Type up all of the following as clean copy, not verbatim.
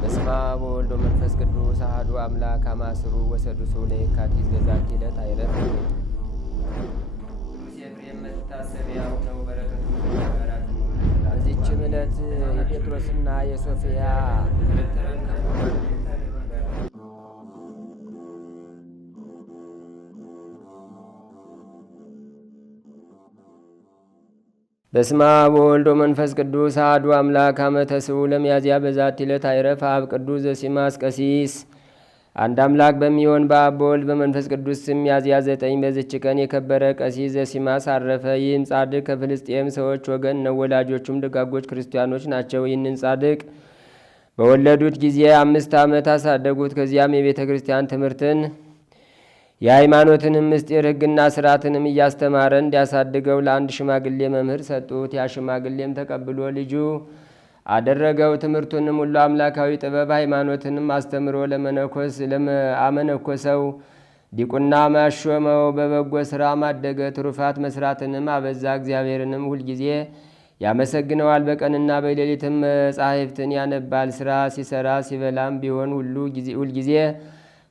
በስመ አብ ወወልድ ወመንፈስ ቅዱስ አሐዱ አምላክ አማስሩ ወሰዱሱ ለየካቲት በዛቲ ዕለት አይረፍ። ቅዱስ ኤፍሬም መታሰቢያው ነው። በረከቱ በዚችም ዕለት የጴጥሮስና የሶፊያ በስመ አብ ወወልድ ወመንፈስ ቅዱስ አሐዱ አምላክ አመ ተስዑ ለሚያዝያ በዛቲ ዕለት አይረፍ አብ ቅዱስ ዘሲማስ ቀሲስ። አንድ አምላክ በሚሆን በአብ በወልድ በመንፈስ ቅዱስ ስም ሚያዝያ 9 በዚች ቀን የከበረ ቀሲስ ዘሲማስ አረፈ። ይህም ጻድቅ ከፍልስጤም ሰዎች ወገን ነው። ወላጆቹም ደጋጎች ክርስቲያኖች ናቸው። ይህንን ጻድቅ በወለዱት ጊዜ 5 ዓመት አሳደጉት። ከዚያም የቤተ ክርስቲያን ትምህርትን የሃይማኖትንም ምስጢር ሕግና ስርዓትንም እያስተማረ እንዲያሳድገው ለአንድ ሽማግሌ መምህር ሰጡት። ያ ሽማግሌም ተቀብሎ ልጁ አደረገው። ትምህርቱንም ሁሉ አምላካዊ ጥበብ ሃይማኖትንም አስተምሮ አመነኮሰው። ዲቁና ማሾመው። በበጎ ስራ ማደገ። ትሩፋት መስራትንም አበዛ። እግዚአብሔርንም ሁልጊዜ ያመሰግነዋል። በቀንና በሌሊትም መጻሕፍትን ያነባል። ስራ ሲሰራ ሲበላም ቢሆን ሁልጊዜ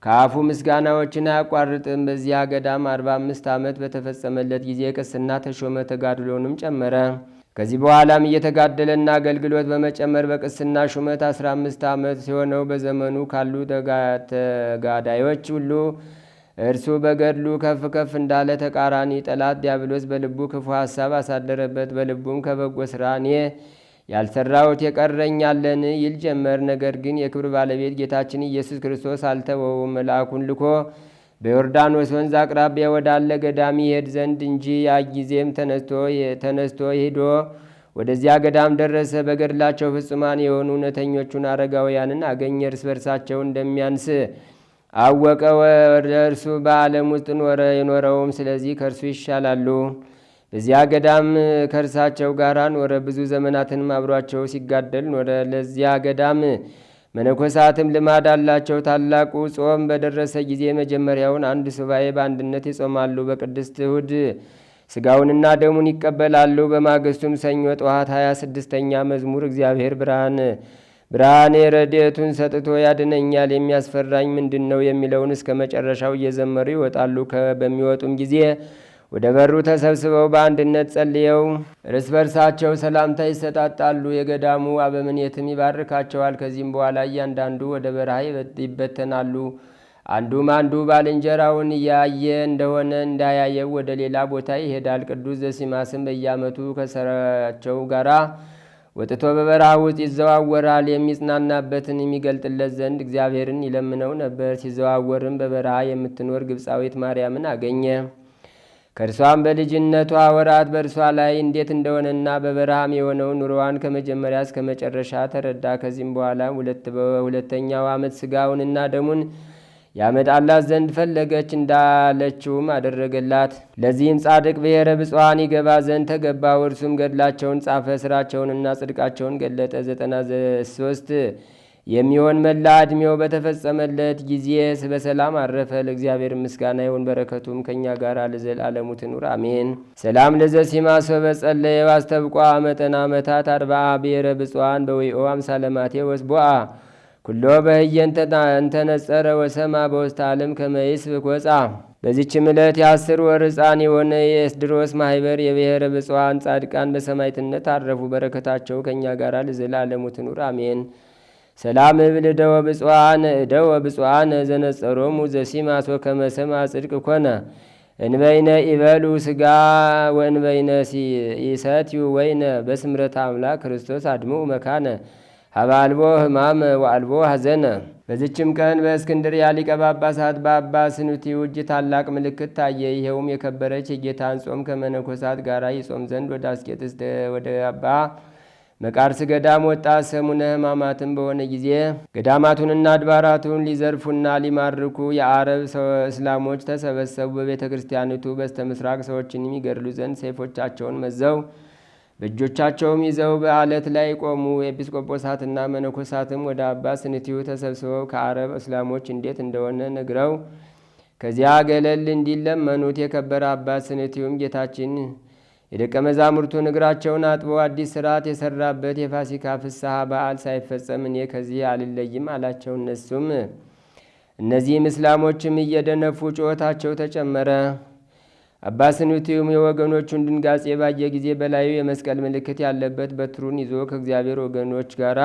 ከአፉ ምስጋናዎችን አያቋርጥም። በዚያ ገዳም 45 ዓመት በተፈጸመለት ጊዜ ቅስና ተሾመ። ተጋድሎንም ጨመረ። ከዚህ በኋላም እየተጋደለና አገልግሎት በመጨመር በቅስና ሹመት 15 ዓመት ሲሆነው በዘመኑ ካሉ ተጋዳዮች ሁሉ እርሱ በገድሉ ከፍ ከፍ እንዳለ ተቃራኒ ጠላት ዲያብሎስ በልቡ ክፉ ሐሳብ አሳደረበት። በልቡም ከበጎ ሥራ እኔ ያልሰራሁት የቀረኛለን ይል ጀመር። ነገር ግን የክብር ባለቤት ጌታችን ኢየሱስ ክርስቶስ አልተወውም። መልአኩን ልኮ በዮርዳኖስ ወንዝ አቅራቢያ ወዳለ ገዳም ይሄድ ዘንድ እንጂ። ያ ጊዜም ተነስቶ ሄዶ ወደዚያ ገዳም ደረሰ። በገድላቸው ፍጹማን የሆኑ እውነተኞቹን አረጋውያንን አገኘ። እርስ በርሳቸው እንደሚያንስ አወቀ። ወደ እርሱ በዓለም ውስጥ ኖረ። የኖረውም ስለዚህ ከእርሱ ይሻላሉ። በዚያ ገዳም ከእርሳቸው ጋር ኖረ። ብዙ ዘመናትንም አብሯቸው ሲጋደል ኖረ። ለዚያ ገዳም መነኮሳትም ልማድ አላቸው። ታላቁ ጾም በደረሰ ጊዜ መጀመሪያውን አንድ ሱባኤ በአንድነት ይጾማሉ። በቅድስት እሁድ ስጋውንና ደሙን ይቀበላሉ። በማግስቱም ሰኞ ጠዋት 26ኛ መዝሙር እግዚአብሔር ብርሃኔ ረድኤቱን ሰጥቶ ያድነኛል፣ የሚያስፈራኝ ምንድን ነው የሚለውን እስከ መጨረሻው እየዘመሩ ይወጣሉ። በሚወጡም ጊዜ ወደ በሩ ተሰብስበው በአንድነት ጸልየው እርስ በርሳቸው ሰላምታ ይሰጣጣሉ። የገዳሙ አበምኔትም ይባርካቸዋል። ከዚህም በኋላ እያንዳንዱ ወደ በረሃ ይበተናሉ። አንዱም አንዱ ባልንጀራውን እያየ እንደሆነ እንዳያየው ወደ ሌላ ቦታ ይሄዳል። ቅዱስ ዘሲማስም በየዓመቱ ከሰራቸው ጋራ ወጥቶ በበረሃ ውስጥ ይዘዋወራል። የሚጽናናበትን የሚገልጥለት ዘንድ እግዚአብሔርን ይለምነው ነበር። ሲዘዋወርም በበረሃ የምትኖር ግብፃዊት ማርያምን አገኘ። ከእርሷም በልጅነቷ ወራት በእርሷ ላይ እንዴት እንደሆነና በበረሃም የሆነውን ኑሮዋን ከመጀመሪያ እስከ መጨረሻ ተረዳ። ከዚህም በኋላ በሁለተኛው ዓመት ስጋውንና ደሙን ያመጣላት ዘንድ ፈለገች። እንዳለችውም አደረገላት። ለዚህም ጻድቅ ብሔረ ብፁዓን ይገባ ዘንድ ተገባው። እርሱም ገድላቸውን ጻፈ። ስራቸውንና ጽድቃቸውን ገለጠ። 93 የሚሆን መላ ዕድሜው በተፈጸመለት ጊዜ በሰላም አረፈ። ለእግዚአብሔር ምስጋና ይሁን፣ በረከቱም ከእኛ ጋር ለዘላለሙ ትኑር አሜን። ሰላም ለዘሲማስ በጸለየ ዋስተብቋ መጠና ዓመታት 40 ብሔረ ብፁዓን በዊኦ አምሳለማቴ ወስቦአ ኩሎ በህየንተ እንተነጸረ ወሰማ በውስተ ዓለም ከመይስ ብኮጻ። በዚችም ዕለት የ10 ወር ሕፃን የሆነ የኤስድሮስ ማኅበር የብሔረ ብፁዓን ጻድቃን በሰማዕትነት አረፉ። በረከታቸው ከእኛ ጋር ለዘላለሙ ትኑር አሜን። ሰላም እብል እደወ ብፁዓነ ዘነጸሮሙ ዘሲማስ ወከመ ሰምዐ ጽድቅ ኮነ እንበይነ ኢበሉ ስጋ ወእንበይነ ኢሰትዩ ወይነ በስምረተ አምላክ ክርስቶስ አድምኡ መካነ ሀበ አልቦ ሕማመ ወአልቦ ሐዘነ። በዚችም ቀን በእስክንድርያ ሊቀ ጳጳሳት በአባ ስኑቲው እጅ ታላቅ ምልክት ታየ። ይኸውም የከበረች የጌታን ጾም ከመነኮሳት ጋር ይጾም ዘንድ ወደ አስቄጥስ ወደ አባ መቃርስ ገዳም ወጣ። ሰሙነ ሕማማትም በሆነ ጊዜ ገዳማቱንና አድባራቱን ሊዘርፉና ሊማርኩ የአረብ እስላሞች ተሰበሰቡ። በቤተ ክርስቲያኒቱ በስተ ምስራቅ ሰዎችን የሚገድሉ ዘንድ ሰይፎቻቸውን መዘው በእጆቻቸውም ይዘው በዓለት ላይ ቆሙ። ኤጲስቆጶሳትና መነኮሳትም ወደ አባ ስንቲው ተሰብስበው ከአረብ እስላሞች እንዴት እንደሆነ ነግረው ከዚያ ገለል እንዲለመኑት የከበረ አባት ስንትዩም ጌታችን የደቀ መዛሙርቱን እግራቸውን አጥቦ አዲስ ሥርዓት የሠራበት የፋሲካ ፍስሐ በዓል ሳይፈጸም እኔ ከዚህ አልለይም አላቸው። እነዚህም እስላሞችም እየደነፉ ጩኸታቸው ተጨመረ። አባ ስንትዩም የወገኖቹን ድንጋጼ ባየ ጊዜ በላዩ የመስቀል ምልክት ያለበት በትሩን ይዞ ከእግዚአብሔር ወገኖች ጋር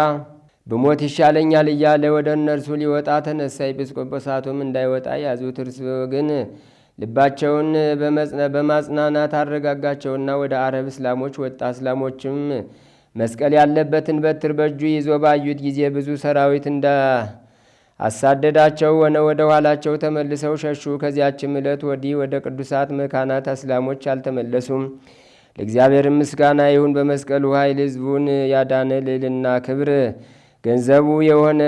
ብሞት ይሻለኛል እያለ ወደ እነርሱ ሊወጣ ተነሳ። ኤጲስቆጶሳቱም እንዳይወጣ ያዙት። እርሱ ግን ልባቸውን በማጽናናት አረጋጋቸውና ወደ አረብ እስላሞች ወጣ። እስላሞችም መስቀል ያለበትን በትር በእጁ ይዞ ባዩት ጊዜ ብዙ ሰራዊት አሳደዳቸው። ወደ ኋላቸው ተመልሰው ሸሹ። ከዚያችም ዕለት ወዲህ ወደ ቅዱሳት መካናት እስላሞች አልተመለሱም። ለእግዚአብሔር ምስጋና ይሁን። በመስቀሉ ኃይል ሕዝቡን ያዳነ ልዕልና ክብር ገንዘቡ የሆነ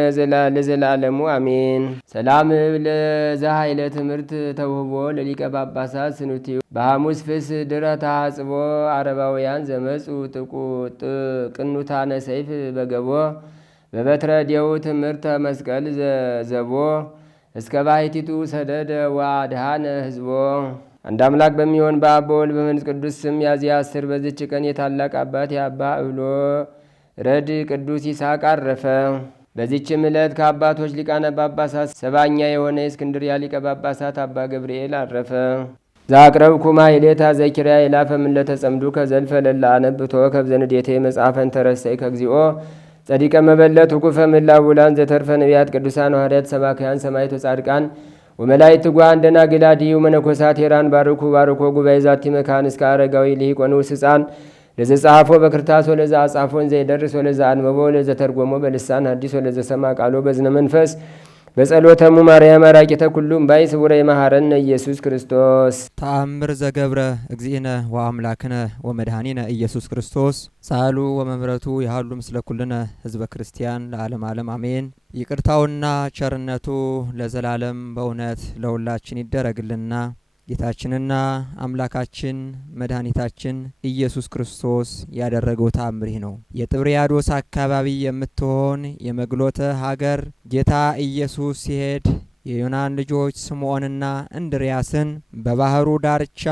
ለዘላለሙ አሜን። ሰላም ለዛ ኃይለ ትምህርት ተውህቦ ለሊቀ ጳጳሳት ስንትዩ በሐሙስ ፍስ ድረ ታጽቦ አረባውያን ዘመፁ ቅኑታነ ሰይፍ በገቦ በበትረ ዴው ትምህርተ መስቀል ዘቦ እስከ ባሕቲቱ ሰደደ ወአድኃነ ህዝቦ። አንድ አምላክ በሚሆን በአብ በወልድ በመንፈስ ቅዱስ ስም ሚያዝያ 10 በዚች ቀን የታላቅ አባት የአባ እብሎ ረድ ቅዱስ ይስሐቅ አረፈ። በዚችም ዕለት ከአባቶች ሊቃነ ጳጳሳት 70ኛ የሆነ የእስክንድርያ ሊቀ ጳጳሳት አባ ገብርኤል አረፈ። ዛቅረብኩማ ኢሌታ ዘኪርያ ይላፈም ለተጸምዱ ከዘልፈ ለላ አነብቶ ከብዘንዴቴ መጽሐፈን ተረሰይ ከግዚኦ ጸዲቀ መበለት ውቁፈ ምላቡላን ዘተርፈ ነቢያት ቅዱሳን ሐዋርያት ሰባክያን ሰማዕታት ጻድቃን ወመላእክት ጓን ደናግል አድኅዩ መነኮሳት ሄራን ባርኩ ጉባኤ ዛቲ መካን እስከ አረጋዊ ልሂቆን ውስፃን ለዘ ጸሐፎ በክርታስ ወለዘ አጻፎን ዘይደርስ ወለዘ አንበቦ ወለዘ ተርጎሞ በልሳን ሐዲስ ወለዘ ሰማ ቃሎ በዝነ መንፈስ በጸሎተሙ ማርያም አራቂተ ኩሉም ባይ ስውረ የመሐረነ ኢየሱስ ክርስቶስ። ተአምር ዘገብረ እግዚእነ ወአምላክነ ወመድኃኒነ ኢየሱስ ክርስቶስ ጻሉ ወመምረቱ ያህሉ ምስለ ኩልነ ህዝበ ክርስቲያን ለዓለም ዓለም አሜን። ይቅርታውና ቸርነቱ ለዘላለም በእውነት ለሁላችን ይደረግልና ጌታችንና አምላካችን መድኃኒታችን ኢየሱስ ክርስቶስ ያደረገው ተአምር ነው። የጥብርያዶስ አካባቢ የምትሆን የመግሎተ ሀገር ጌታ ኢየሱስ ሲሄድ የዮናን ልጆች ስምዖንና እንድርያስን በባህሩ ዳርቻ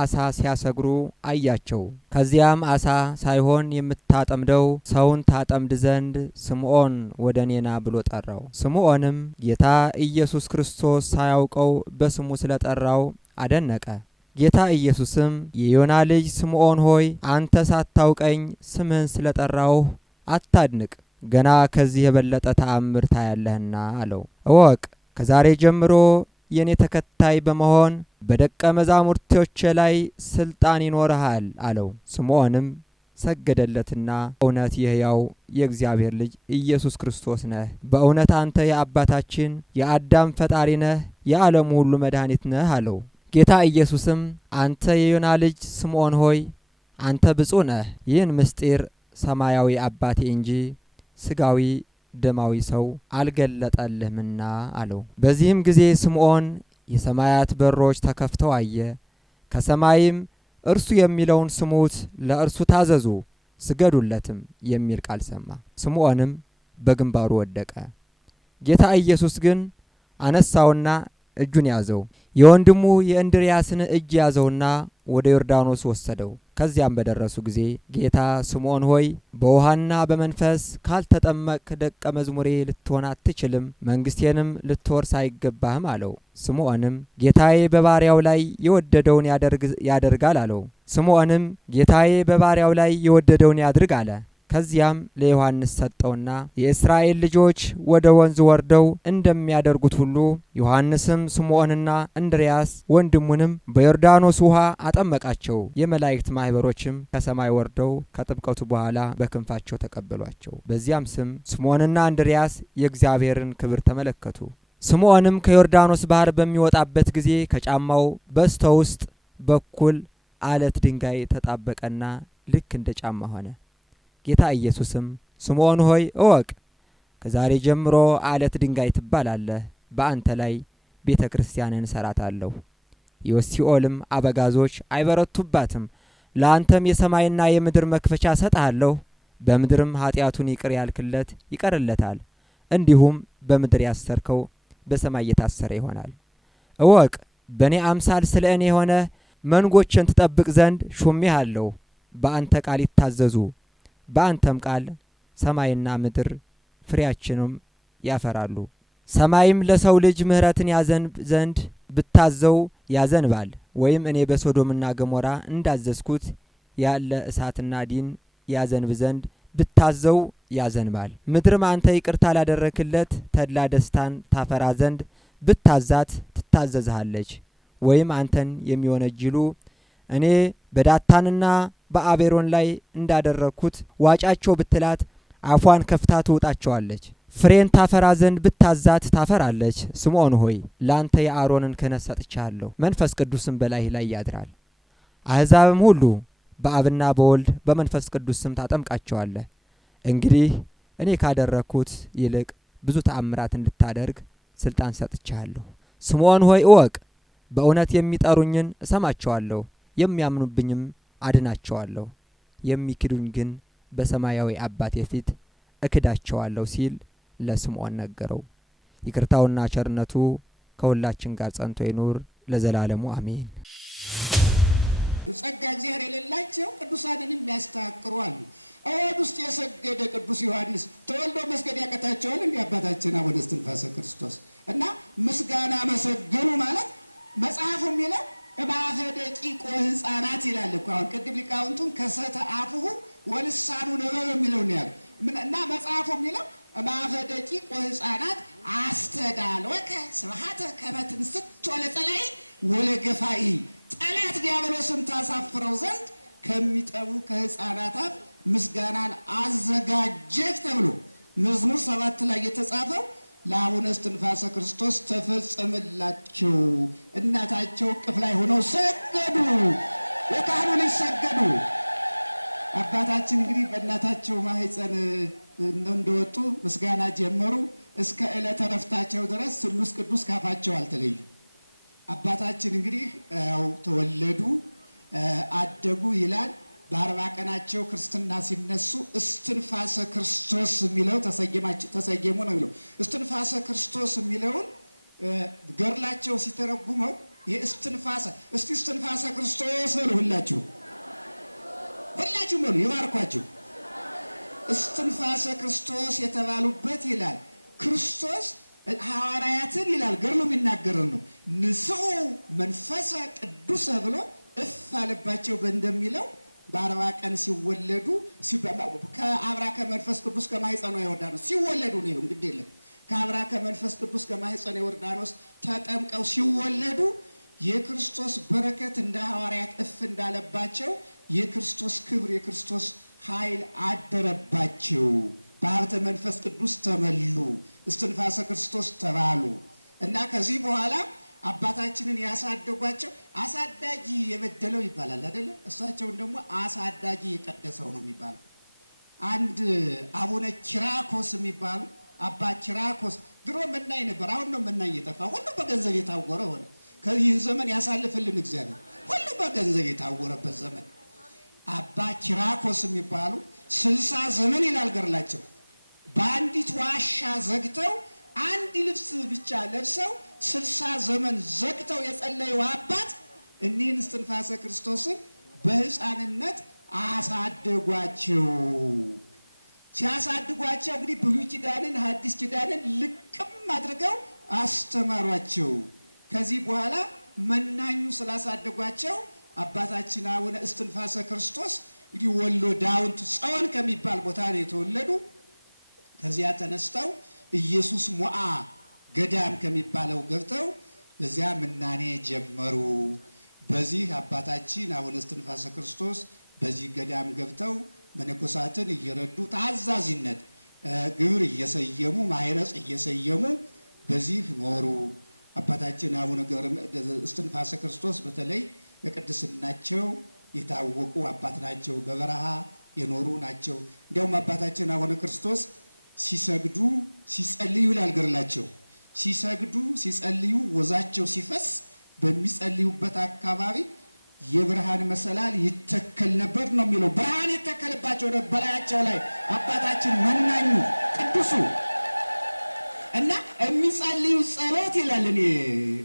አሳ ሲያሰግሩ አያቸው። ከዚያም አሳ ሳይሆን የምታጠምደው ሰውን ታጠምድ ዘንድ ስምዖን ወደ እኔና ብሎ ጠራው። ስምዖንም ጌታ ኢየሱስ ክርስቶስ ሳያውቀው በስሙ ስለጠራው አደነቀ። ጌታ ኢየሱስም የዮና ልጅ ስምዖን ሆይ አንተ ሳታውቀኝ ስምህን ስለጠራውህ አታድንቅ፣ ገና ከዚህ የበለጠ ተአምር ታያለህና አለው። እወቅ፣ ከዛሬ ጀምሮ የኔ ተከታይ በመሆን በደቀ መዛሙርቶቼ ላይ ስልጣን ይኖርሃል አለው። ስምዖንም ሰገደለትና እውነት የሕያው የእግዚአብሔር ልጅ ኢየሱስ ክርስቶስ ነህ፣ በእውነት አንተ የአባታችን የአዳም ፈጣሪ ነህ፣ የዓለሙ ሁሉ መድኃኒት ነህ አለው። ጌታ ኢየሱስም አንተ የዮና ልጅ ስምዖን ሆይ አንተ ብፁዕ ነህ፣ ይህን ምስጢር ሰማያዊ አባቴ እንጂ ስጋዊ ደማዊ ሰው አልገለጠልህምና አለው። በዚህም ጊዜ ስምዖን የሰማያት በሮች ተከፍተው አየ። ከሰማይም እርሱ የሚለውን ስሙት፣ ለእርሱ ታዘዙ፣ ስገዱለትም የሚል ቃል ሰማ። ስምዖንም በግንባሩ ወደቀ። ጌታ ኢየሱስ ግን አነሳውና እጁን ያዘው። የወንድሙ የእንድርያስን እጅ ያዘውና ወደ ዮርዳኖስ ወሰደው። ከዚያም በደረሱ ጊዜ ጌታ ስምዖን ሆይ በውሃና በመንፈስ ካልተጠመቅ ደቀ መዝሙሬ ልትሆን አትችልም፣ መንግስቴንም ልትወርስ አይገባህም አለው። ስምዖንም ጌታዬ በባሪያው ላይ የወደደውን ያደርጋል አለው። ስምዖንም ጌታዬ በባሪያው ላይ የወደደውን ያድርግ አለ። ከዚያም ለዮሐንስ ሰጠውና የእስራኤል ልጆች ወደ ወንዝ ወርደው እንደሚያደርጉት ሁሉ ዮሐንስም ስምዖንና እንድርያስ ወንድሙንም በዮርዳኖስ ውሃ አጠመቃቸው። የመላእክት ማህበሮችም ከሰማይ ወርደው ከጥምቀቱ በኋላ በክንፋቸው ተቀበሏቸው። በዚያም ስም ስምዖንና እንድርያስ የእግዚአብሔርን ክብር ተመለከቱ። ስምዖንም ከዮርዳኖስ ባህር በሚወጣበት ጊዜ ከጫማው በስተ ውስጥ በኩል አለት ድንጋይ ተጣበቀና ልክ እንደ ጫማ ሆነ። ጌታ ኢየሱስም ስምዖን ሆይ እወቅ፣ ከዛሬ ጀምሮ አለት ድንጋይ ትባላለህ፣ በአንተ ላይ ቤተ ክርስቲያንን እሰራታለሁ፣ የሲኦልም አበጋዞች አይበረቱባትም። ለአንተም የሰማይና የምድር መክፈቻ እሰጥሃለሁ። በምድርም ኃጢአቱን ይቅር ያልክለት ይቀርለታል፣ እንዲሁም በምድር ያሰርከው በሰማይ የታሰረ ይሆናል። እወቅ በእኔ አምሳል ስለ እኔ የሆነ መንጎችን ትጠብቅ ዘንድ ሾሜሃለሁ። በአንተ ቃል ይታዘዙ፣ በአንተም ቃል ሰማይና ምድር ፍሬያቸውንም ያፈራሉ። ሰማይም ለሰው ልጅ ምሕረትን ያዘንብ ዘንድ ብታዘው ያዘንባል፣ ወይም እኔ በሶዶምና ገሞራ እንዳዘዝኩት ያለ እሳትና ዲን ያዘንብ ዘንድ ብታዘው ያዘንባል። ምድርም አንተ ይቅርታ ላደረክለት ተድላ ደስታን ታፈራ ዘንድ ብታዛት ትታዘዝሃለች። ወይም አንተን የሚወነጅሉ እኔ በዳታንና በአቤሮን ላይ እንዳደረግኩት ዋጫቸው ብትላት አፏን ከፍታ ትውጣቸዋለች። ፍሬን ታፈራ ዘንድ ብታዛት ታፈራለች። ስምዖን ሆይ ላንተ የአሮንን ክህነት ሰጥቻለሁ፣ መንፈስ ቅዱስም በላይህ ላይ ያድራል። አሕዛብም ሁሉ በአብና በወልድ በመንፈስ ቅዱስ ስም ታጠምቃቸዋለህ። እንግዲህ እኔ ካደረግኩት ይልቅ ብዙ ተአምራት እንድታደርግ ስልጣን ሰጥቻለሁ። ስምዖን ሆይ እወቅ፣ በእውነት የሚጠሩኝን እሰማቸዋለሁ፣ የሚያምኑብኝም አድናቸዋለሁ። የሚክዱኝ ግን በሰማያዊ አባቴ ፊት እክዳቸዋለሁ ሲል ለስምዖን ነገረው። ይቅርታውና ቸርነቱ ከሁላችን ጋር ጸንቶ ይኑር ለዘላለሙ አሜን። ጸጋ እግዚአብሔር የሌላቸው ቅዱሳንን የሚያስተካክሩ አሉ። አዋድ ውስጥ የሰገደ ቅዱስ ዮሐንስ ተወልዶ መስገድ ያቀታቸዋል እንዲ አባታችን አቡነ እስትንፋሰ ክርስቶስ እና ምስጋና መሰገኑ ማለት መጽሐፉ የሚለው እምአፈ ደቂቆ ሕፃናት ይላል እኮ። አሁን ቅድም ሊቃውንቱን ከሰተ አፉሁ ወልሳኑ ነበብ የሚለው ነው ያለው እና መጽሐፉ የሚለው እምአፈ ደቂቆ ሕፃናት አስተዳልወከ ስብሐተ ከመ ትንሥቶ ለጸላኢ ወለገፋኢ፣ ጠላት ዲያብሎስን ታሳፍረው ዘንድ ከሚጠቡ ከሕፃናት አፍ ምስጋናን አዘጋጀህ ተብሎ መዝሙር 7 ላይ የተጻፈው ለአቡነ እስትንፋሰ ክርስቶስ ተፈጸመላቸው። እናታቸው እቅፍ ላይ ሆነው ሰገዱ፣ የካህኑ ልጅ ሰገዱ። አባታችን እንግዲህ በእናታቸው ማህፀን እንደወጡ ምስጋና ጀመሩ። እስከ ዕለተ ረፍታቸው ድረስ ስሉስ ቅዱስ ካፋቸው አልተለዩ። አባታችን እንግዲህ ያው ተወለዱ፣ አደጉ ይላል። በ40 ቀናቸው ክርስትና ሲነሱ እስትንፋሰ ክርስቶስ የሚለው ተሰየሙ ነው የሚለው። እስትንፋሰ ክርስቶስ የሚለውን ገድላቸው ሲተረጉመው የእስትንፋሰ እስቲ እስትንፋሰ ክርስቶስ በሉ ሁላችሁ በሉ ይባርኳችሁ። እስትንፋሰ ክርስቶስ የተባሉበት ይላል ክርስቶስ ሐዋርያትን ይላል ገድሉ የሚናገረው ነው። ንስኡ መንፈሰ ቅዱስ ብሎ እፍ አለባቸው እንደሚለው በ40 ቀን ሲወለዱ ከአብራከ መንፈስ ቅዱስ ከማኅፀነ ዮርዳኖስ ሲወለዱ ነው። እንግዲህ የለም ከአብራከ መንፈስ ቅዱስ ከማኅፀነ ዮርዳኖስ ተጠምቀው ሲወለዱ የክርስቶስ በረከት እንደ ሐዋርያት እፍ እንዳለባቸው የክርስቶስ ክብር የክርስቶስ ኃይል አደረባቸው። በሀብተ መንፈስ ቅዱስ ተመሉ፣ እስትንፋሰ ክርስቶስ ተባሉ እና ከዚህ በኋላ አባታችንን ያሳደጓቸው አሳዳጊ የበደለው ይባላል አይደለ? እሳቸውን ደግሞ አሳዳጊ የቀደሰው ነው የሚባለው። አንድ አቡነ ኪራኮስ የሚባሉ አባ ኪራኮስ ድሮ መናኝ ነበር። አሁን ነው መናኝ የጠፋ። ሁሉ በገንዘብ የታወረ ሆነ። ከዚህ ዘመን ያሳልፍልን እግዚአብሔር። ሁሉ በገንዘብ የታወረበት ዘመን አባ ኪራኮስ የሚባሉ 60 ዘመን ይላል ገድላቸው በአንዲት ዋሻ ዘግተው አንድ ልብስ ብቻ ለብሰው 60 ዘመን ዘግተው የጸለዩ አባት እኒህን እስትንፋሰ ክርስቶስን በሕፃንነት አሳደጓቸው። ሲያሳድጓቸው እንግዲህ ብሉይ ኪዳንን ሐዲስ ኪዳንን ልቅም አድርገው አስተማሯቸው። ከዚህ በኋላ መናኙ ስላሳደጓቸው አባታችን አቡነ እስትንፋሰ ክርስቶስ እንግዲህ ወሎ ዳውንት ጸወን ከሚባል ቦታ ነው የተወለዱ። ከዚያ ተነስተው ኢየሱስ ሞዓ ገዳም ከሚባለው ገብተው በዚያ ምናኔ ጀመሩ። በዚህ አባታችን አቡነ እስትንፋሰ ክርስቶስ በዚህ ገዳም ገብተው መነኮሳትን እየረዱ ታዛዥነት ግብር እየሰየሙ ማይረጽ እየሰየሙ በዚህ ኖሩ። አባታችን አቡነ እስትንፋሰ ክርስቶስ በተለይ በቅድስናቸው የታወቁ አባት ናቸው። በበረሃ የኖሩ ናቸው። እንዲያውም አባታችን አቡነ ክርስቶስ ሲሰግዱ ሲጸልዩ ይላል ገድላቸው። ሲሰግዱ ሲጸልዩ ወዛቸው ሲፈስ በሚጸልዩበት አካባቢ የብርሃን መሰላል ይተከል ነበር ነው የሚለው። ብርሃን ይተከልባቸው ነበር በላያቸው ላይ አባታችን መናኙ ቅዱሱ እና የሚጸልዩ ጸሎት ይላል። እኔ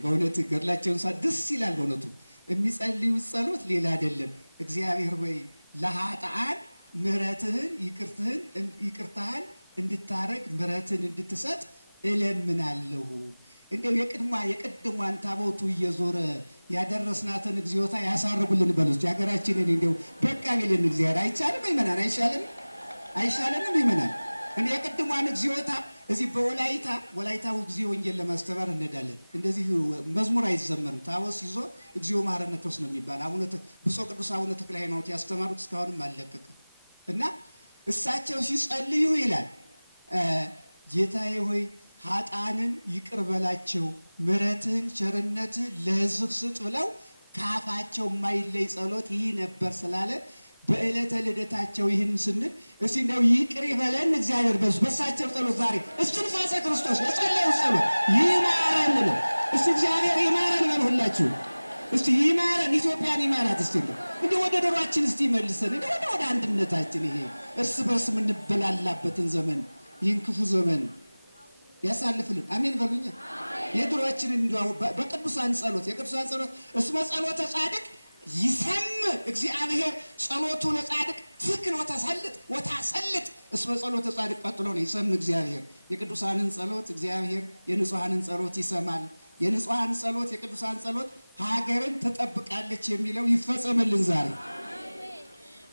በእውነት ገድላቸውን ደስ ይላል በእውነቱ። የሚጸልዩ ጸሎት ሌላ አይደለም። እግዚአብሔር ሆይ ለኃጥአን ምሕረትህን ይቅርታህን እንድታረግ ምሕረትን እንድትሰጥ እለምናለሁ። እንደው የቅድሟን ታቦቱ እየዞረ ያደረስናትን እግዚኦታ ያሳርጉልን በሉት። የሀገራችንን እንደው በቃ ቢልን እግዚአብሔር አይቻልም? ይመናል አይሻልም? አይሻልንም? ይመናል። እኔ የቅድሟን እግዚኦታ እዚህ ወላይታው እግዚኦ ወንጌል ለማስተማር እንሄዳለን። እንደዚህ መዝሙር አይዘመርም። ታቦት ሲዞር እግዚኦ መሐረነ ክርስቶስ ነው የሚባል። ብፁዕ ቅዱስ አቡነ ተክለ ሃይማኖት ያስተማሩት እስካሁንም አልለቀቅም። እና እሳቸው ሲጸልዩ ይላል ጌታዬ ሆይ ኃጥአንን ይቅር በላቸው ምሕረትህን ቸርነትህን ለሕዝብ ስጥ ብለው ከአፋቸው የማይለይ ጸሎት ይህ ነበር ስላለ በዕለተ ልደታቸው ይህን ስንል እስቲ እንደው ይቅር ይበለን እግዚአብሔር በሳቸው ጸሎት ዛሬ እስትንፋሰ ክርስቶስ ለጸለዩ ጸሎት ይማረን ነው። እስቲ እግዚአብሔር ይማረን በሉ ሁላችሁ። እስቲ ይማረን፣ ኢትዮጵያን ይማራት። እስቲ እንደው ወደ ድሯችን እስቲ መልሰን እንደው ወደ አንድነታችን ይሄ እርስ በርስ የምንበላላበትን ዘመን ይህን ክፉ ዘመን ያሳልፍልን። አሜን በሉኛ። የድሮችን እንደው በቅዱሳን ጸሎት የቅዱሳን ጸሎት እስመ ጸሎተ ጻድቅ ይሰም እግዚአብሔር ጸሎቱ ለጻድቅ ትክክል ወታሰልጥ እስመ ጸሎተ ጻድቅ ቀጥሎ ነው ይሰም እግዚአብሔር። የቅዱሳንን ጸሎት እግዚአብሔር የንጹሐንን ጸሎት ይሰማል። የንጹሐን ጸሎት የቅዱሳን ጸሎት ሀገርን ትጠብቃለች የሚለው ይፈጸምልን ዛሬ።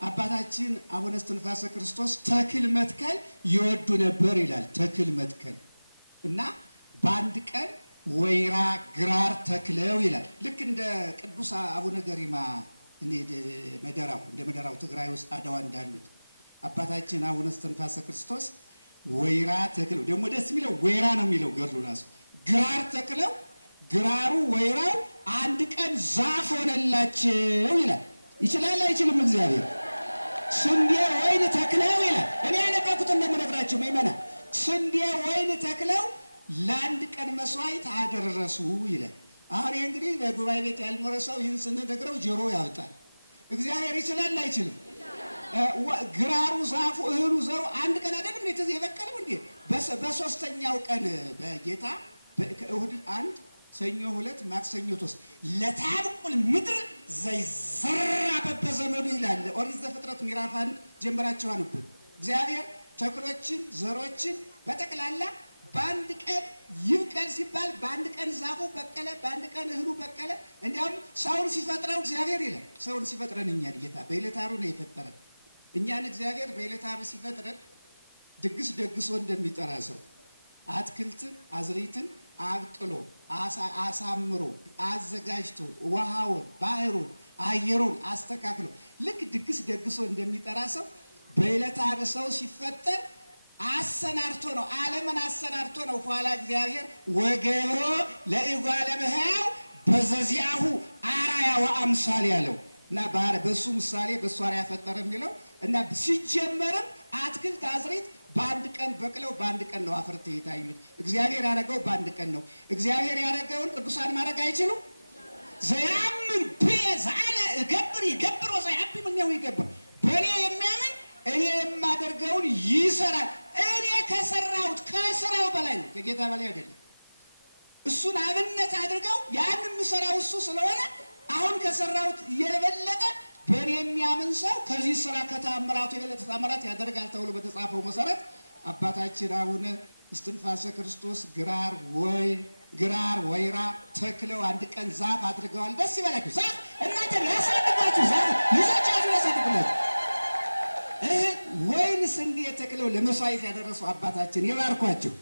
አባታችን አቡነ እስትንፋሰ ክርስቶስ ተክል መትከል ይወዱ ነበር ይላል። ተክል መትከል እና በአንድ ቀን ወይራ ግራር ተክለው ይላል። ልክ እንደ ቅዱስ አቡነ ገሪማ እንደ መደራው ትግራይ ውስጥ አድዋ እንዳሉት አባታችን አቡነ እስትንፋሰ ክርስቶስ ወይራ ተክለው፣ ደግሞ ደስ የሚለው ወይራ ነው የሚለው ገድሉ ራሱ። ግራር ተክለው ግራሩ ወይራው አንድ ቀን ዛፍ ሆነላቸው ይላል። ይችላል አይችልም? እግዚአብሔር ስንዴ ወይን ተክለው ይላል። እኔ ያነበብኩትን እንደምነግራችሁ ምእመናን፣ ስንዴ ወይን ተክለው ለአንድ ቀን መስዋዕት አደረሱ ይላል። አሁን ይህ እንግዲህ በጉባኤ ቤት ያልኖረ ሰው ይህን ስንነግረው ጆሮ ያወጣል። እግዚአብሔር ይችላል አይችልም? ግራሩ ዛፉ እህሉ ዘሩ አንድ ቀን አይደለም የበቀለው እንዴ? በሶስተኛው ቀን በጌታ እሑድ አንድ ሰኞ ሁለት ማክሰኞ ሶስት ለታብቁል ምድር ዘይዘራ በበዘመዱ ይላል ኦሪት ዘፍጥረት ምዕራፍ 1 ጀምራችሁ አንብቡ። እግዚአብሔር ተክሎችን ዘሮችን በጠቅላላ በአንድ ቀን ይብቀል ሲባል በአንድ ቀን ዛፉ በቀለ፣ በአንድ ቀን እህሉ በቀለ። እንዲያውም ሰውን ሲፈጥረው እግዚአብሔር ይላል ሰውን ሲፈጥረን እኛን ጌታ በዕለተ ዓርብ ነው የፈጠረን። እኛን እግዚአብሔር በዕለተ ዓርብ ሲፈጥረን ድግስ ደግሶ እንደሚጠራ ሰው አትክልትን አዝሪትን አብቅሎ አሳምሮ አዘጋጅቶ ውሃውን ባህሩን አየሩን አስተካክሎ ልክ ድግስ ደግሶ እንደሚጠራ ሰው በዕለተ ዓርብ ሰው ሲፈጠር አሰናድቶ ነው፣ ዓለምን አሰናድቶ ነው። ኋላ እግዚአብሔር ወገብሮ ለእጓለ እመሕያው በዘዚአሁ አርአያ ወአምሳል ያለው እና በሱ ምሳሌ በሱ አርአያ ፈጠረ የሚለው እና ሲጀመርም አትክልት አዝሪት በአንድ ቀን በቅለው በአንድ ቀን ነው አፍርተው የታዩት። እግዚአብሔር ያደረገው በአንድ ቀን ነው። እግዚአብሔር ያደረገውን ቅዱሳን ማድረግ አይችሉም? ዘያምን በዛለ ይገብር ወዘያምን ምንያው ይገብር። በእኔ የሚያምን እኔ የማደርገውን ይሰራል። እኔ ከሰራሁት ከስራው በላይ ነው፣ ከጌታ በላይ አይደለም። እሱን አብነት አድርገው ያን የምሰራው እሱ ስለሆነ አሁን ከሰራሁት የበለጠ በእኔ የሚያምን ሰው ከዚህ ስራ ከተአምራቱ የበለጠ ተአምራት ያደርጋል ተብሎ በተጻፈው መሰረት አባታችን አቡነ እስትንፋሰ ክርስቶስ ግራር ወይራ ተክለው አንድ ቀን ዛፍ አድርገዋል። ደስ ይበላችሁ። ዛፍ እናንተ ያሳድጓችሁ፣ ዛፍ ልጆቻችሁ ያሳድጉላችሁ። ወይን ስንዴ ተክለው ለመስዋዕት ያደረሱ አባታችን ይባርኳቸው።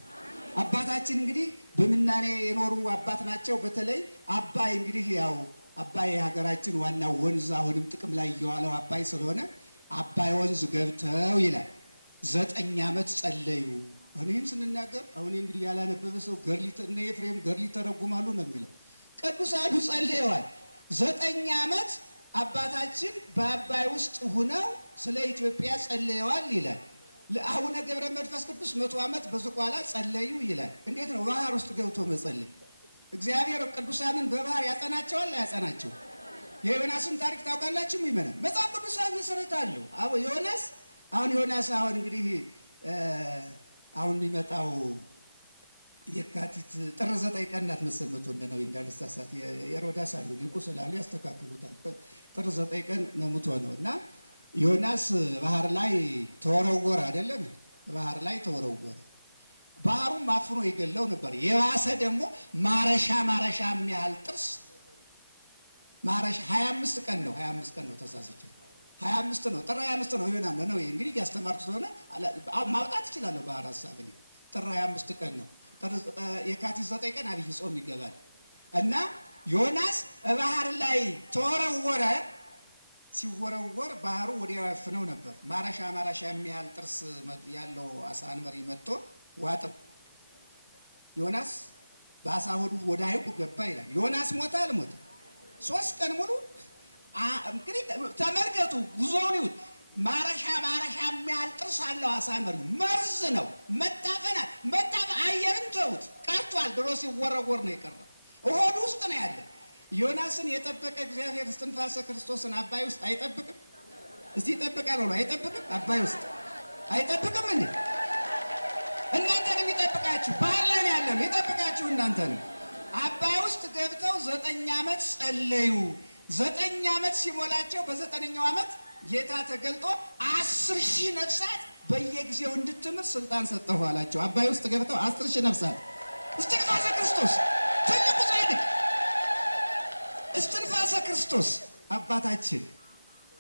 አባታችን እንግዲህ በምናኔ የኖሩ አባት ናቸው። በተለይ አባይ እንግዲህ ያው አባይ የሀገራችን ዋናው ወንዝ አሁንም ጥቅም ላይ እየዋለው አባይ ስለሆነ አባይ ወንዝ ገብተው ይላል 9 ዓመት ጸለዩ። እኔም ስንናገር አሁን እንግዲህ ያላነበበ ሰው እነ ኤፍሬም ገድል ይተረጉማሉ ነው የሚለው። ቅዱሳኑ ጸልየዋል 9 ዓመት አባታችን በአባይ ውስጥ ሁነው ስለ ኢትዮጵያ ጸልየዋል ይላል። ለአቡነ ገብረ መንፈስ ቅዱስ 100 ዓመት በዝቋላ ጸለዩ ይላል። እንዴት ነው ባህር ውስጥ ገብቶ መጸለይ? እግዚአብሔር ቅዱሳንን በባህር ያጸናቸዋል አያጸናቸው? የዮናስን ታሪክ ታውቃላችሁ? ይመናል መጽሐፍ ቅዱሳዊ መሰረት አለው። ዮናስ አሁን እንግዲህ አሁን የሚመጣው የካቲት ጥር 9 ቀን ናት መሰመቱ ነው እንዳልሳሳት የሮዳስ አሉ ሊቁ ስላሉ ያስተካክሉታል። ጥር 9 ቀን ነው ሙቶ ነው እና ዮናስ ባህር ላይ ተወረወረ አይደለም? ባህር ላይ ተወረወረ። ባህሩም አፍኖ ይገለው ነበር። የባሰ ደግሞ ማረሻ የሚያህል ጥርስ ማረሻ 25 ቀን ነው ተሳስቼ 25 ነው ጥር 25 ነው ይሆናል ነው እንግዲህ ያስተማርኩት ሆነ ማውጣት እችላለሁ። ባህር ሐሳብ ነው ጥር 25 ቀን ነው። የካቲት 9 ቀን አብይ ጾም ይገባል እና ዮናስ ባህር ላይ ተወረወረ። ሲወረወር ባህሩ ወዲያው ያፍነው ነበር። ማረሻ የሚያህል ጥርስ ያለው አሳ አንበሪ መጥቶ ዋጠው። ዮናስ በአሳ ሆዱ ወደ ሐይቁ ገባ ይላል። ዮናስ ሞተ አልሞተ? 3 ቀን ሙሉ እንግዲህ ተመልከቱ፣ ጉዞውን ይሁት ማረሻ የሚያህል ጥርስ አለው አሳ አንበሪ። መርዝ ነው። መታፈን አየርን ተውት ቀርቷል። ድሮ ሲወረወር ነው የቀረው። ሆዱ ውስጥ ነው ያለ። ዮናስን የጠበቀ እግዚአብሔር እስትንፋሰ ክርስቶስን አባይ ውስጥ አይጠብቅም? እስቲ ይጠብቃል ነው አይጠብቅም? አባይ ውስጥ አይጠብቅም እንዴ? እናንተንም ይጠብቃችሁ። ባህር ላይ ያለ ነው ይጠብቃችሁ እናንተንም። አባይ ውስጥ ገብተው 9 ዓመት ጸለዩ። 9 ዓመት ሲሞላቸው በ9ኛው ዓመት ጌታ ተገልጦ 10,000 ነፍሳት በየጊዜው እንድትምር ስልጣን ሰጠሁ አላቸው። አባይ ውስጥ ገብተው 10,000 ነፍሳት እስትንፋሰ ክርስቶስ ትልቁ ጻድቅ እስትንፋሰ ክርስቶስ አባታችን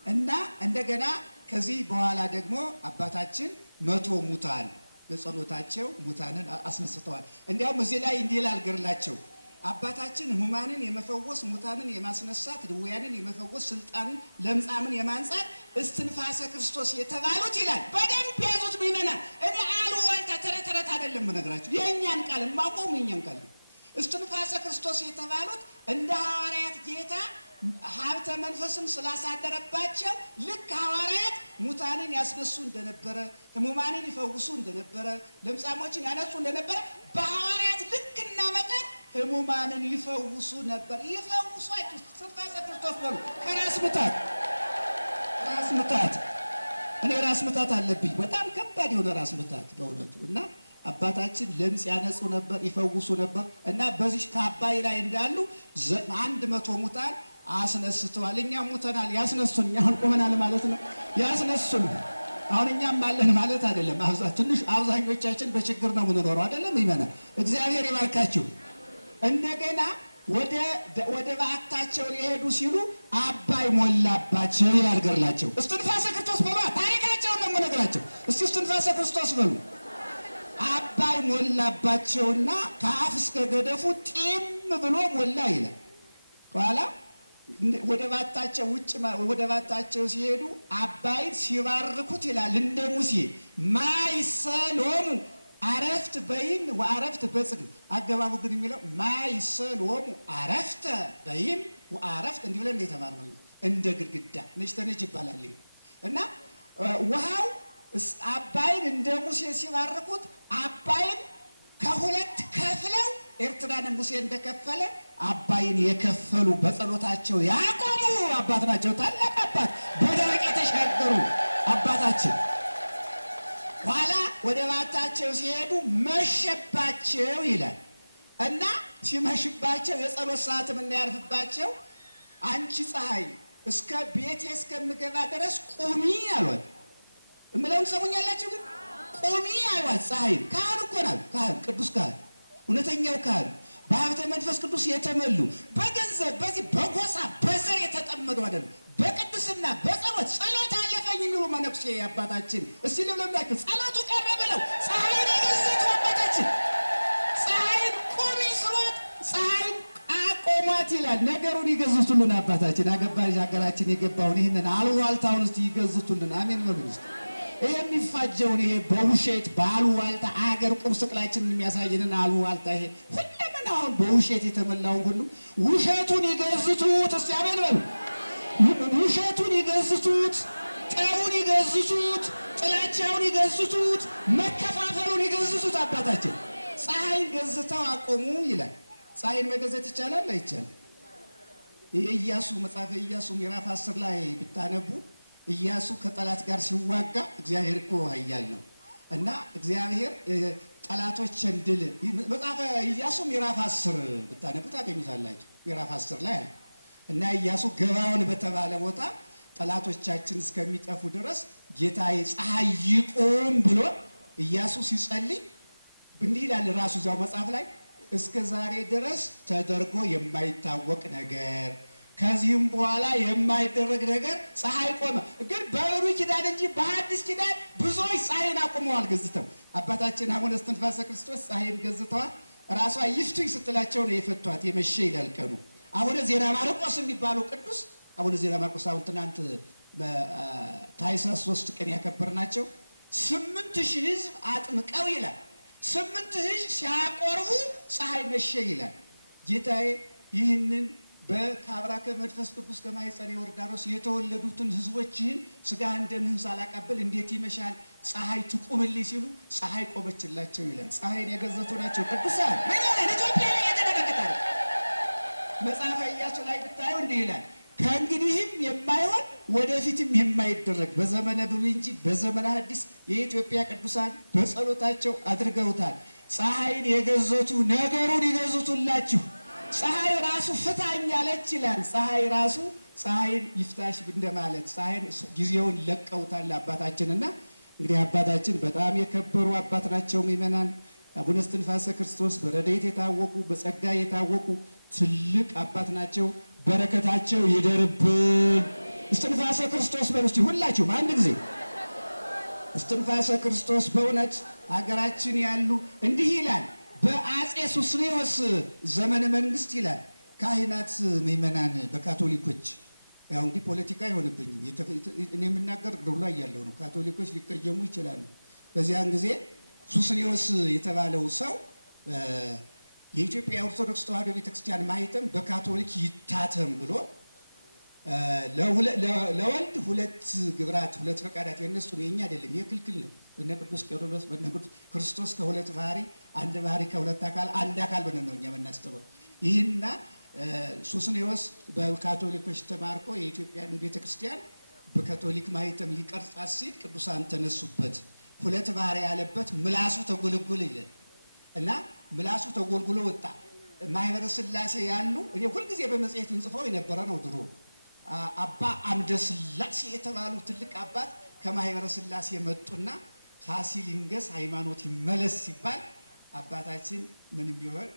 እና እንደገና ከዚህ በኋላ ደግሞ አባታችን 100 ሙታን በጸሎታቸው ሙታንን አስነስተዋል። እንዲያውም እዚህ ላይ እንዲህ ይላል ገድላቸው አባታችን ሕሙማንን የመፈወስ ሙታንን የማስነሳት ድውያንን የመፈወስ ስልጣንን ለምጻምን የማንጻት እስትንፋሰ ክርስቶስ የተባሉት ይላል። በደንብ ያዙት ምእመናን። እኔ አሉባልታ ተረት አይደለም የምነግራችሁ፣ የእኛን ቃል የማውቀው የእኛን ቃል። እስትንፋሰ ክርስቶስ የተባሉት እንደ ሐዋርያት ጌታ ሀብተ መንፈስም ስላሳደረባቸው ልክ ሐዋርያት ሙታንን ያስነሱ እንደነበረ፣ ሕሙማንን ይፈውሱ እንደነበረ፣ ለምጻሞችን ያነጹ እንደነበረ በሐዋርያት ልክና መጠን ሕሙማንን ይፈውሱ ነበር። ይፈውሷቸው እስትንፋሰ ክርስቶስ በሉ። ከራስ ምታት እኔ ራስ ምታት አለብኝ፣ በጣም ከባድ የሆነ ራስ ምታት በእውነቱ። እና አባታችን ለምጽ ያነጹ ነበር፣ ይፈውሱ ነበር። እና በዚህ ከአባይ ላይ እንዳሉ 100 ሙታን አስነስተዋል። እኛም ሙተናል፣ ያስነሱን። እኛ አሁን ቆመናል ማለት ነው። ያስነሱን አሁን እኛም አለን ማለት አይደለም። ትንሽ አብዛኞቻችን በችግር ነው የምንኖረው አይደለም? ይመናል። እግዚአብሔር ይባርካችሁ። እንደገና ወደ በዓታቸው ሊሄዱ ሲሉ አባይ ሞላባቸው ይላል ገድላቸው። እስትንፋሰ ክርስቶስ በሉ። ታሪካቸውን ነው የምነግራቸው። እስቲ እስትንፋሰ ክርስቶስ በሉ። አባይ ሞላባቸውና ከአፍ እስከ ገደፉ ጢም ብሎ ሞላ ይላል። ኋላ ወደ ባታቸው ሲሄዱ አባይን ሲባርኩት ይላል እንደ ሙሴ ማይሰሎሙ አረፍት በይን ወአረፍት በጽድቅ። አገባቡ ግን የሚለው ማይሰሎሙ አረፍተ በይን ወአረፍት እንዲህ ብለን የተማርነው እንደ ግድግዳ ነጭ ተነጭ ይባላል። እና ውሃው አባይን እንደ ሙሴ ሲባርኩት አባይን ከሁለት ከፍለው ኤርትራን ሙሴ እንደከፈለ አባይን የከፈሉ በጸሎታቸው ያቆሙ አባት ናቸው። ታላቅ አባት በደረቅ የተሻገሩ አባታችን። ኋላ ወደ ባታቸው ሲሄዱ መሸባቸው ይላል እና ሲመሽባቸው የጸሎት ሰዓትም እንዳያርፍባቸው አንቺ ፀሐይ እስከ ቤቴ እስከምገባ ድረስ ቁሚ አሏት። እምለውን ሰሙኛላችሁ? ግን ቁሚ አሏት ፀሐይን። ካህን እኮ ናት። ካህን ቅዱስ ካህን እውነተኛው ካህን በሀብተ መንፈስ ቅዱስ የተመሉ በገንዘብ በዚህ በጎሳ በዘር የተጠመዱ አይደለም። በቅድስና በጸሎት ጸሎት አለፈኝ የሚሉ መነኩሴ አባታችን እስቲ ልብለምላችሁ ጸሎቱ ቀረ ብለው ፀሐይን የገዘቱ አባታችን ፀሐይን ቁሚ ስሏት ፀሐይን አቆሟት ይላል። ነገሩን ይገዝቱልን አባታችን። አገባሽ ሀገራችን የገባውን ይህንን አሉባልታውን እስቲ ይገዝቱልን። አሜን በሉ። ይሄ የሚፋጀውን ይሄ በውሸት በአሉባልታ አገር ቁም ስቅላችንን የሚያሳየንን አሉባልታ ይሄ አሁን በውሸት የተመላውን ሁሉ ውሸቱን ይገዝቱት። እስቲ አሜን በሉ። ውሸቱን ይገዝቱት፣ ጠቡን ይገዝቱት፣ ጥላቻውን ይገዝቱት፣ መከፋፈሉን ይገዝቱት። አባታችን ፀሐይን ገዝተው አቆሙ ይላል። ፀሐይን መገዘት ይቻላል አይቻልም? የኢያሱ መጽሐፈ ኢያሱ ምዕራፍ 10 ላይ ብታነቡ ኢያሱ ከጠላት ጋር ሲዋጋ እግዚአብሔር እኮ ኃያል ነው እና እግዚአብሔር ጠላቶችን ድል መጽሐፈ ኢያሱ ምዕራፍ 10 ብታነቡ ታገኙታላችሁ። ምዕራፍ 10 ላይ አለ እና ኢያሱ ገባዖን በተባለ ቦታ ጠላቶቻችን እስከሚጠፉ ድረስ ጌታዬ ፀሐይ ይቁም ብሎ ኢያሱ ሲጸልይ እንዲህ ይላል ራሱ እዚያው መጽሐፍ ላይ እስከ ዛሬ ድረስ ተደርጎ የማይታወቅ ነገር ከዚህም በኋላ የማይደረግ ነገር ፀሐይ ቆመ። ግን በብሉይ ኪዳን እንጂ በሐዲስ ኪዳን ብዙዎች ፀሐይን አቁመዋል ገዝተው። አባታችን አቡነ እስትንፋሰ ክርስቶስ ፀሐይን ገዝተዋል። ራሷ ይፍቱኝ ስትላቸው ነው የፈቷት። የመሸ ይላል ቀኑ። አቡነ ዜና ማርቆስ የሚባሉ ቅዱስ አቡነ ዜና ማርቆስ አሁን ትናንት ታኅሳስ 3 ቀን ያከበርናቸው 8000 ሕዝብ አጥምቀው ይላል። 8000 ሲያቆርቡ ፀሐይ መሸ ይላል። ጌታዬ ይህንን በካብራከ መንፈስ ቅዱስ ከማኅፀነ ዮርዳኖስ የተወለዱትን ሕዝቦችህን ሥጋህን ደምህን ሳላቀብል እንዴት ይመሻል? ፀሐይ ትቁምልኝ ሲሉ ፀሐይ ቆመችላቸው ይላል። ፀሐይን የገዘቱ ናቸው ቅዱሳን። ኢትዮጵያ ላይ የተደረገ መጽሐፈ ኢያሱ ላይ ብታዩ እንዲህ ይላል ከእንግዲህም የማይሆን ወደፊትም የማይደረግ በዘመነ ብሉይ እንጂ በዘመነ ሐዲስ የኢትዮጵያ ቅዱሳን በጸሎታቸው አድርገውታል። ፀሐይን የገዘቱ ነገሩን ይገዙቱላችሁ። ፀሐይ ራሱ ፍታኝ አለች ይላል። ፀሐይ ራሱ ፀሐይን ይፍታሽ እንደማለት ፀሐይን ጊዜውን ለቀውታል አባታችንና እንግዲህ አባታችን በጣም የከበሩ አባት ናቸው። ምእመናን አቡነ እስትንፋሰ ክርስቶስ በረድኤት የታወቁ በጸጋ የታወቁ ትልቅ አባት ናቸው። በረከታቸው ይደርብን። እስትንፋሰ ክርስቶስ በሉ እስቲ ሁላችሁም አንድ ጊዜ እስትንፋሰ ክርስቶስ። በእውነት ሀገራችን ያሉ እንዲህ ይላል በአጼ ሱስንዮስ ዘመነ መንግስት ይላል ካህናት ምእመናን በካቶሊኮች ያው እንዲህ ፖለቲካ አይሆንብኝም እኔ የምናገር ግሩ ላይ ያለው ነው። ካቶሊኮች ሊቀየሙ ይችላሉ። በዚያን ጊዜ ሱስንዮስ የተባለው ሰው የኢትዮጵያ ኦርቶዶክስ ተዋሕዶ ቤተክርስቲያን ማኅተም በካቶሊክ ይታተም ብሎ ለወልድ 2 ግብራት 2 ፈቃዳት የነሱ ነው የኛ አይደለም። የክልክል ነው። በእነ ቅዱስ ቄርሎስ በእነ ክርስቶስ ከ2 ባህሪ አንድ ባህሪ ከ2 አካል አንድ አካል ብለን ነው እኛ የምናስተምረው። ይህና ሱስንዮስ በካቶሊኮች ተማርኮ የኢትዮጵያን ቤተክርስቲያን በካቶሊክ ማኅተም ሊቀርጻት ሲል ቅዱሳን ተነሱበት። 2 ባህሪ ያለበት ምላሱ ተጎለጎለ ይላል እና ምላሱ ተጎልጉሎ ወጣ። ማኅበረ ሥላሴ ያሉ እኔ ሁልጊዜ በመጽሔት እንጽፈው የነበረ ነው ድሮ አባ አምደ ሥላሴ የተባሉ ትልቅ አባት ከማኅበረ ሥላሴ መጡና ፋሲል ይንገስ ሃይማኖት ይመለስ ሲባል አባታችን ምንም ቢሆን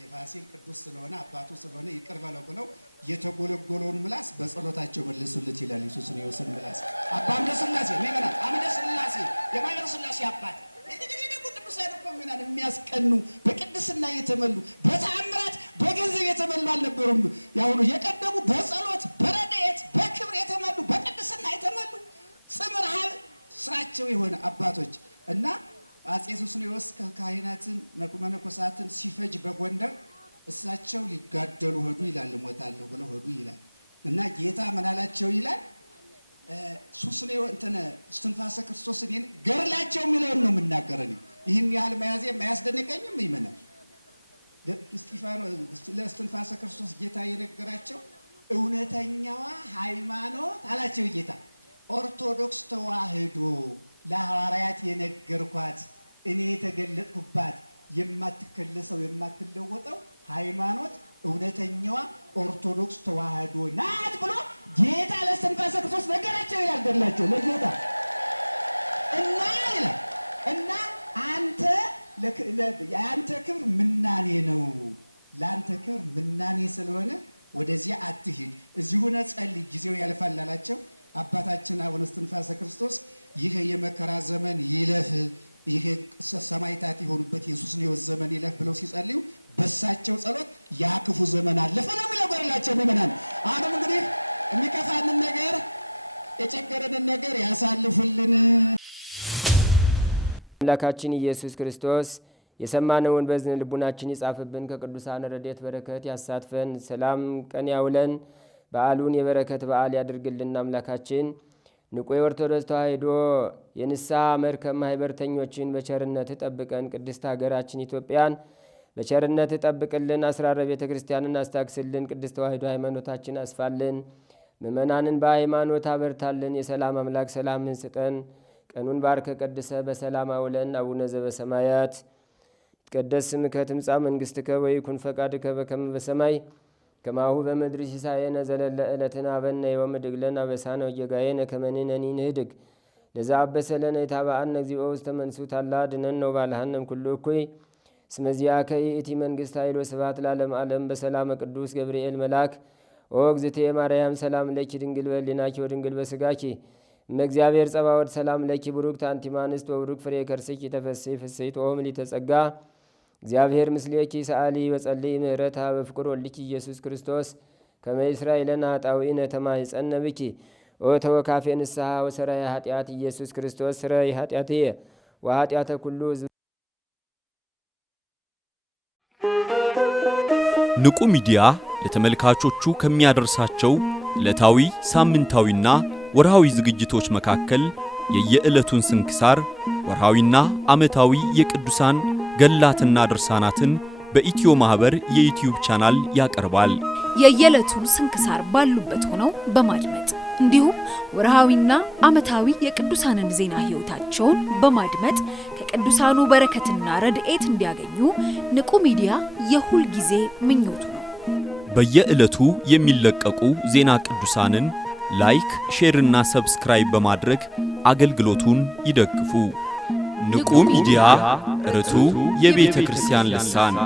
የፋሲል ቅዱስ ስለሆነ አባቱ ስለሆነ ይቅር በለው ብለው የተጎለጎለውን ምላስ በጸሎታቸው መለሱለት ይላል። የሱስንዮስን ምላስ አባ አምደ ሥላሴ ምእመና አምደ ሥላሴ የማኅበረ ሥላሴ አባት ምእመናን የሚያስቀኑ በቅድስና የተመሉ በተአምራት በገንዘብ የተመሉ አልነበሩም። ያሁኑ የቀደሙ በጸሎት በረድኤት በክብር የተመሉ በቅድስና የተመሉ ጽምርሃብ ስራቸው የሆነ አባቶች እና አጼ ሱስንዮስ ካህናትን መነኮሳትን ሲፈጅ በጎንደር እሳቸው ሊጋደሉ ሄዱ ይላል። ሞታለሁ ብለው ሄዱ ይላል እና ጌታ ምን አላቸው ይላል ሱስንዮስ እስትንፋሰ ክርስቶስ እኔን ገድላቸው የሚለውን ነው የምናገረን። ይህን ያህል መያዜ የማያስደንቀኝም ይመናል። ለእስትንፋሰ ክርስቶስ ጌታ የነገራቸው እውነተኛዋ ሃይማኖት አላቸው ጌታ ኦርቶዶክስ ተዋሕዶ ለሐዋርያት የነገርኳት እኔ የተገለጥኩባት የማትከለሰው የማትለወጠው ሃይማኖት እውነተኛዋ ኦርቶዶክስ ተዋሕዶ ናት ብሎ ጌታ ለእስትንፋሰ ክርስቶስ ነገራቸው ይላል። ገድላቸው ለጌታ እና ይላል እና የአንተ ክብር ምናኔ ነው። ለአንተ ክብር ምናኔ ስለሆነ ወደዚያ አትሂድ፣ እዚሁ ሆነ ጸልይ፣ ጊዜው ያልፋል አላቸው። አባታችን አቡነ እስትንፋሰ ክርስቶስ ይህ የመከራ ዘመን ይለፍ፣ ይህ ሰማዕታት የሆኑበት የሱስንዮስ ዘመን ይለፍ ብለው ሲጸልዩ በሳቸው ጸሎት ያ ክፉ ዘመን አለፈ ነው የሚለው ገድላቸው። ምእመናን አሁንም እንግዲህ የሚከፋንን ነገር የቸገረንን ነገር ያሳልፉልን። አምላካችን ኢየሱስ ክርስቶስ የሰማነውን በዝን ልቡናችን ይጻፍብን፣ ከቅዱሳን ረድኤት በረከት ያሳትፈን፣ ሰላም ቀን ያውለን፣ በዓሉን የበረከት በዓል ያድርግልን። አምላካችን ንቁ የኦርቶዶክስ ተዋሕዶ የንስሐ መርከብ ማኅበርተኞችን በቸርነት ጠብቀን፣ ቅድስት ሀገራችን ኢትዮጵያን በቸርነት ጠብቅልን፣ አስራረ ቤተ ክርስቲያንን አስታክስልን፣ ቅድስት ተዋሕዶ ሃይማኖታችን አስፋልን፣ ምእመናንን በሃይማኖት አበርታልን። የሰላም አምላክ ሰላምን ስጠን። ቀኑን ባርከ ቀድሰ በሰላም አውለን። አቡነ ዘበሰማያት ይትቀደስ ስምከ ትምጻእ መንግሥትከ ወይኩን ፈቃድከ በከመ በሰማይ ከማሁ በምድር ሲሳየነ ዘለለ ዕለትነ ሀበነ ዮም ወኅድግ ለነ አበሳነ ወጌጋየነ ከመ ንሕነኒ ንኅድግ ለዘአበሰ ለነ ኢታብአነ እግዚኦ ውስተ መንሱት አላ አድኅነነ ወባልሐነ እምኩሉ እኩይ እስመ ዚአከ ይእቲ መንግሥት ኃይል ወስብሐት ለዓለመ ዓለም። በሰላመ ቅዱስ ገብርኤል መልአክ ኦ እግዝእትየ ማርያም ሰላም ለኪ ድንግል በሕሊናኪ ወድንግል በሥጋኪ እመእግዚአብሔር ጸባዖት ሰላም ለኪ ቡሩክት አንቲ እምአንስት ወቡሩክ ፍሬ ከርሥኪ ተፈሥሒ ፍሥሕት ኦ ምልዕተ ጸጋ እግዚአብሔር ምስሌኪ ሰአሊ በጸልይ ምህረታ በፍቅር ወልኪ ኢየሱስ ክርስቶስ ከመ ይሥራይ ለነ ኃጣውኢነ ተማኅፀነ ብኪ ኦ ተወካፌ ንስሐ ወሰራይ ኃጢአት ኢየሱስ ክርስቶስ ስረይ ኃጢአትየ ወኃጢአተ ኩሉ ሕዝብ። ንቁ ሚዲያ ለተመልካቾቹ ከሚያደርሳቸው ዕለታዊ ሳምንታዊና ወርሃዊ ዝግጅቶች መካከል የየዕለቱን ስንክሳር ወርሃዊና ዓመታዊ የቅዱሳን ገላትና ድርሳናትን በኢትዮ ማህበር የዩቲዩብ ቻናል ያቀርባል። የየዕለቱን ስንክሳር ባሉበት ሆነው በማድመጥ እንዲሁም ወርሃዊና ዓመታዊ የቅዱሳንን ዜና ሕይወታቸውን በማድመጥ ከቅዱሳኑ በረከትና ረድኤት እንዲያገኙ ንቁ ሚዲያ የሁል ጊዜ ምኞቱ ነው። በየዕለቱ የሚለቀቁ ዜና ቅዱሳንን ላይክ፣ ሼር እና ሰብስክራይብ በማድረግ አገልግሎቱን ይደግፉ። ንቁ ሚዲያ ርቱ የቤተ ክርስቲያን ልሳን